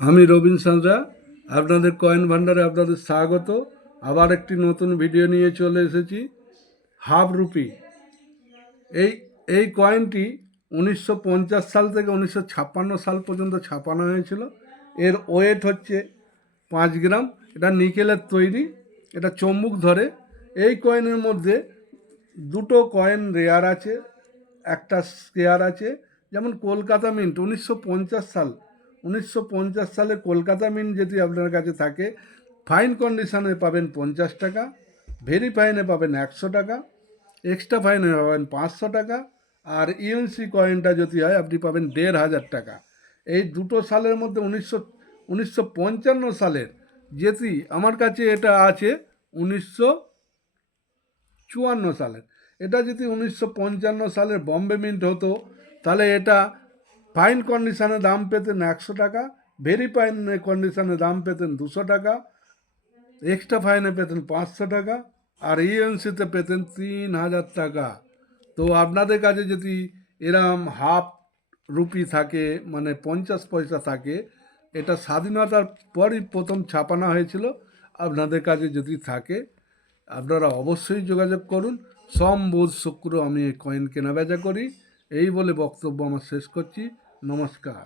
আমি রবিন সাঁতরা, আপনাদের কয়েন ভান্ডারে আপনাদের স্বাগত। আবার একটি নতুন ভিডিও নিয়ে চলে এসেছি। হাফ রুপি এই এই কয়েনটি 1950 সাল থেকে 1956 সাল পর্যন্ত ছাপানো হয়েছিল। এর ওয়েট হচ্ছে 5 গ্রাম। এটা নিকেলের তৈরি, এটা চম্বুক ধরে। এই কয়েনের মধ্যে দুটো কয়েন রেয়ার আছে, একটা স্কেয়ার আছে। যেমন কলকাতা মিন্ট 1950 সালে কলকাতা মিন্ট যদি আপনার কাছে থাকে, ফাইন কন্ডিশনে পাবেন 50 টাকা, ভেরি ফাইনে পাবেন 100 টাকা, এক্সট্রা ফাইনে পাবেন 500 টাকা, আর ইউএনসি কয়েনটা যদি হয় আপনি পাবেন 1500 টাকা। এই দুটো সালের মধ্যে 1955 সালের যেটি আমার কাছে এটা আছে 1954 সালের। এটা যদি 1955 সালের বম্বে মিন্ট হতো, তাহলে এটা ফাইন কন্ডিশনে দাম পেতেন 100 টাকা, ভেরি ফাইন কন্ডিশনে দাম পেতেন 200 টাকা, এক্সট্রা ফাইনে পেতেন 500 টাকা, আর ইএনসিতে পেতেন 3000 টাকা। তো আপনাদের কাছে যদি এরম হাফ রুপি থাকে, মানে 50 পয়সা থাকে, এটা স্বাধীনতার পরই প্রথম ছাপানো হয়েছিল, আপনাদের কাছে যদি থাকে আপনারা অবশ্যই যোগাযোগ করুন। সোম বুধ শুক্র আমি এই কয়েন কেনাবেচা করি। এই বলে বক্তব্য আমার শেষ করছি। নমস্কার।